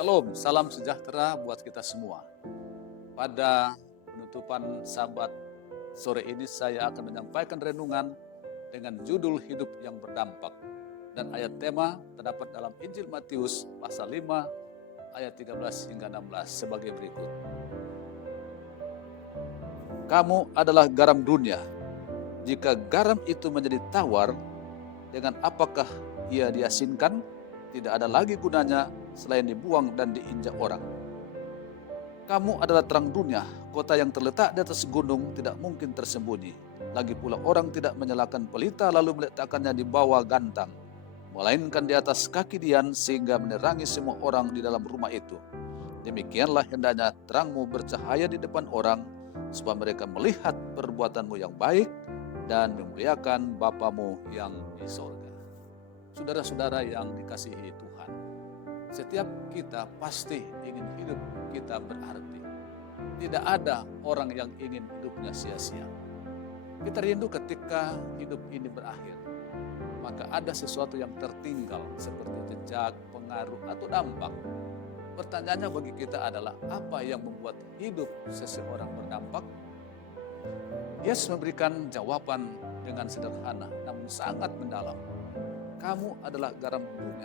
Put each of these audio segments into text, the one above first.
Shalom, salam sejahtera buat kita semua. Pada penutupan Sabat sore ini saya akan menyampaikan renungan dengan judul Hidup yang Berdampak. Dan ayat tema terdapat dalam Injil Matius pasal 5 ayat 13 hingga 16 sebagai berikut. Kamu adalah garam dunia. Jika garam itu menjadi tawar, dengan apakah ia diasinkan? Tidak ada lagi gunanya selain dibuang dan diinjak orang. Kamu adalah terang dunia. Kota yang terletak di atas gunung tidak mungkin tersembunyi. Lagi pula orang tidak menyalakan pelita lalu meletakkannya di bawah gantang, melainkan di atas kaki dian sehingga menerangi semua orang di dalam rumah itu. Demikianlah hendaknya terangmu bercahaya di depan orang, supaya mereka melihat perbuatanmu yang baik dan memuliakan Bapamu yang di sorga. Saudara-saudara yang dikasihi Tuhan, setiap kita pasti ingin hidup kita berarti. Tidak ada orang yang ingin hidupnya sia-sia. Kita rindu ketika hidup ini berakhir, maka ada sesuatu yang tertinggal seperti jejak, pengaruh, atau dampak. Pertanyaannya bagi kita adalah, apa yang membuat hidup seseorang berdampak? Yesus memberikan jawaban dengan sederhana namun sangat mendalam. Kamu adalah garam dunia,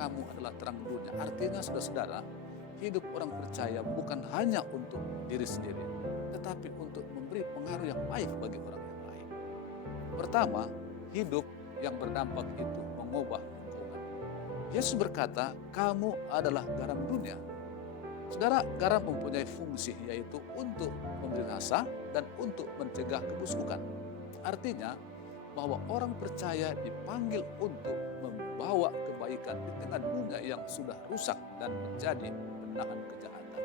kamu adalah terang dunia. Artinya saudara-saudara, hidup orang percaya bukan hanya untuk diri sendiri, tetapi untuk memberi pengaruh yang baik bagi orang yang lain. Pertama, hidup yang berdampak itu mengubah lingkungan. Yesus berkata, kamu adalah garam dunia. Saudara, garam mempunyai fungsi yaitu untuk memberi rasa dan untuk mencegah kebusukan. Artinya, bahwa orang percaya dipanggil untuk membawa kebaikan di tengah dunia yang sudah rusak dan menjadi penahan kejahatan.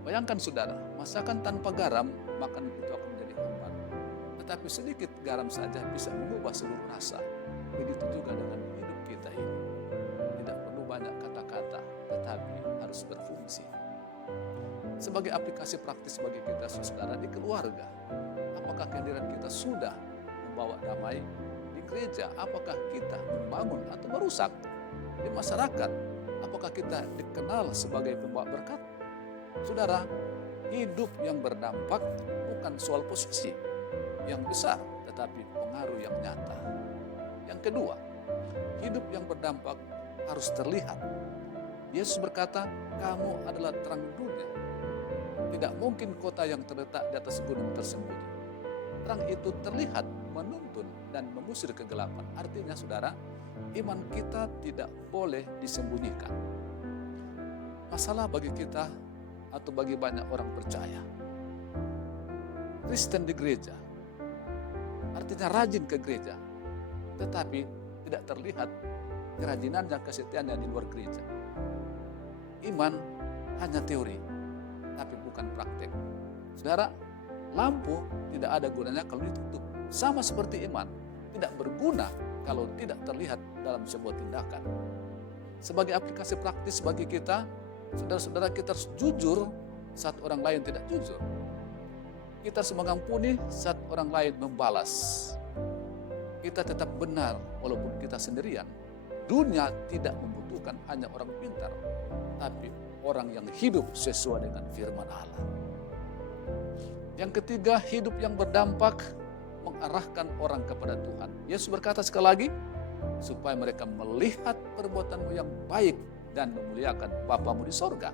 Bayangkan saudara, masakan tanpa garam, makan itu akan menjadi hambar. Tetapi sedikit garam saja bisa mengubah seluruh rasa. Begitu juga dengan hidup kita ini. Tidak perlu banyak kata-kata, tetapi harus berfungsi. Sebagai aplikasi praktis bagi kita saudara di keluarga, apakah kehadiran kita sudah membawa damai? Di gereja, apakah kita membangun atau merusak? Di masyarakat, apakah kita dikenal sebagai pembawa berkat? Saudara, hidup yang berdampak bukan soal posisi yang besar, tetapi pengaruh yang nyata. Yang kedua, hidup yang berdampak harus terlihat. Yesus berkata, kamu adalah terang dunia. Tidak mungkin kota yang terletak di atas gunung tersembunyi. Terang itu terlihat, menuntun, dan mengusir kegelapan. Artinya saudara, iman kita tidak boleh disembunyikan. Masalah bagi kita atau bagi banyak orang percaya, Kristen di gereja, artinya rajin ke gereja, tetapi tidak terlihat kerajinannya, kesetiaannya di luar gereja. Iman hanya teori, tapi bukan praktek. Saudara, lampu tidak ada gunanya kalau ditutup. Sama seperti iman, tidak berguna kalau tidak terlihat dalam sebuah tindakan. Sebagai aplikasi praktis bagi kita, saudara-saudara, kita harus jujur saat orang lain tidak jujur. Kita harus mengampuni saat orang lain membalas. Kita tetap benar walaupun kita sendirian. Dunia tidak membutuhkan hanya orang pintar, tapi orang yang hidup sesuai dengan firman Allah. Yang ketiga, hidup yang berdampak mengarahkan orang kepada Tuhan. Yesus berkata sekali lagi, supaya mereka melihat perbuatanmu yang baik dan memuliakan Bapamu di sorga.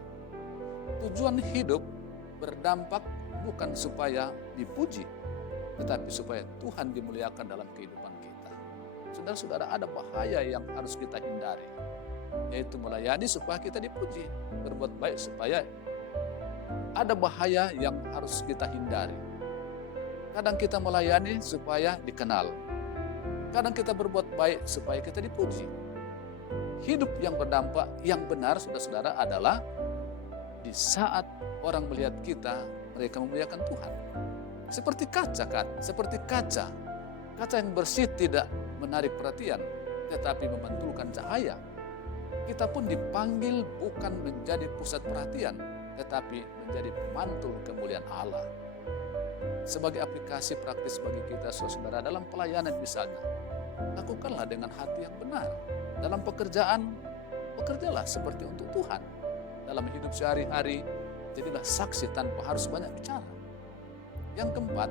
Tujuan hidup berdampak bukan supaya dipuji, tetapi supaya Tuhan dimuliakan dalam kehidupan kita. Saudara-saudara, ada bahaya yang harus kita hindari, yaitu melayani supaya kita dipuji, berbuat baik supaya. Ada bahaya yang harus kita hindari. Kadang kita melayani supaya dikenal. Kadang kita berbuat baik supaya kita dipuji. Hidup yang berdampak, yang benar saudara-saudara adalah di saat orang melihat kita, mereka memuliakan Tuhan. Seperti kaca kan, seperti kaca. Kaca yang bersih tidak menarik perhatian, tetapi memantulkan cahaya. Kita pun dipanggil bukan menjadi pusat perhatian, tetapi menjadi pemantul kemuliaan Allah. Sebagai aplikasi praktis bagi kita saudara dalam pelayanan misalnya, lakukanlah dengan hati yang benar. Dalam pekerjaan, bekerjalah seperti untuk Tuhan. Dalam hidup sehari-hari, jadilah saksi tanpa harus banyak bicara. Yang keempat,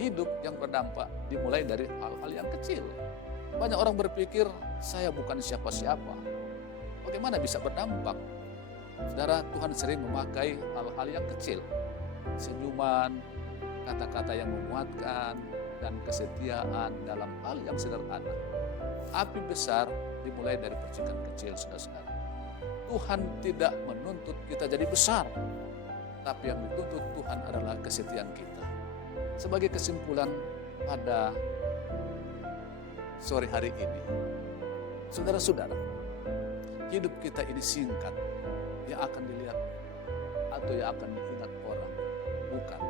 hidup yang berdampak dimulai dari hal-hal yang kecil. Banyak orang berpikir, saya bukan siapa-siapa. Bagaimana bisa berdampak? Saudara, Tuhan sering memakai hal-hal yang kecil. Senyuman, kata-kata yang memuatkan, dan kesetiaan dalam hal yang sederhana. Api besar dimulai dari percikan kecil, saudara-saudara. Tuhan tidak menuntut kita jadi besar, tapi yang dituntut Tuhan adalah kesetiaan kita. Sebagai kesimpulan pada sore hari ini, saudara-saudara, hidup kita ini singkat, yang akan dilihat atau yang akan diingat orang, bukan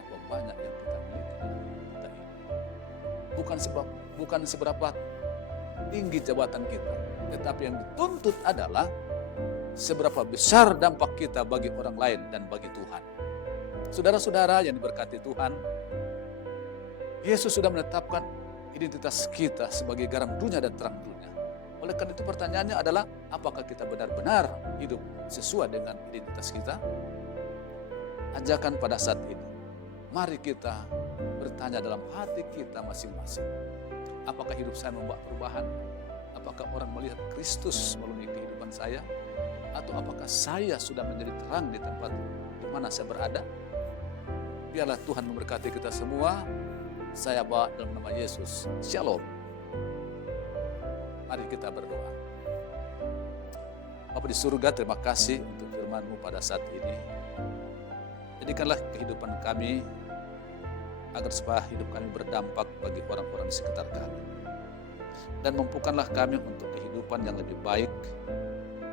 apa banyak yang kita miliki dalam hidup kita ini. Bukan seberapa tinggi jabatan kita, tetapi yang dituntut adalah seberapa besar dampak kita bagi orang lain dan bagi Tuhan. Saudara-saudara yang diberkati Tuhan, Yesus sudah menetapkan identitas kita sebagai garam dunia dan terang dunia. Oleh karena itu pertanyaannya adalah, apakah kita benar-benar hidup sesuai dengan identitas kita? Ajakan pada saat ini, mari kita bertanya dalam hati kita masing-masing. Apakah hidup saya membawa perubahan? Apakah orang melihat Kristus melalui kehidupan saya? Atau apakah saya sudah menjadi terang di tempat di mana saya berada? Biarlah Tuhan memberkati kita semua. Saya bawa dalam nama Yesus. Shalom. Mari kita berdoa. Bapa di surga, terima kasih untuk firman-Mu pada saat ini. Jadikanlah kehidupan kami agar supaya hidup kami berdampak bagi orang-orang di sekitar kami. Dan mampukanlah kami untuk kehidupan yang lebih baik,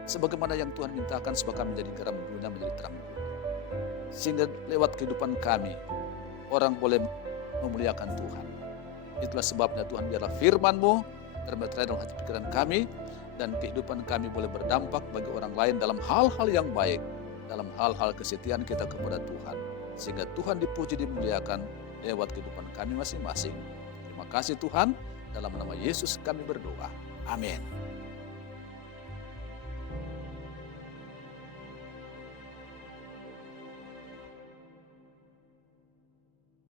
sebagaimana yang Tuhan mintakan supaya kami menjadi garam dunia, menjadi terang dunia. Sehingga lewat kehidupan kami, orang boleh memuliakan Tuhan. Itulah sebabnya Tuhan, biarlah firman-Mu terberai dalam hati pikiran kami, dan kehidupan kami boleh berdampak bagi orang lain dalam hal-hal yang baik, dalam hal-hal kesetiaan kita kepada Tuhan. Sehingga Tuhan dipuji, dimuliakan lewat kehidupan kami masing-masing. Terima kasih Tuhan, dalam nama Yesus kami berdoa. Amin.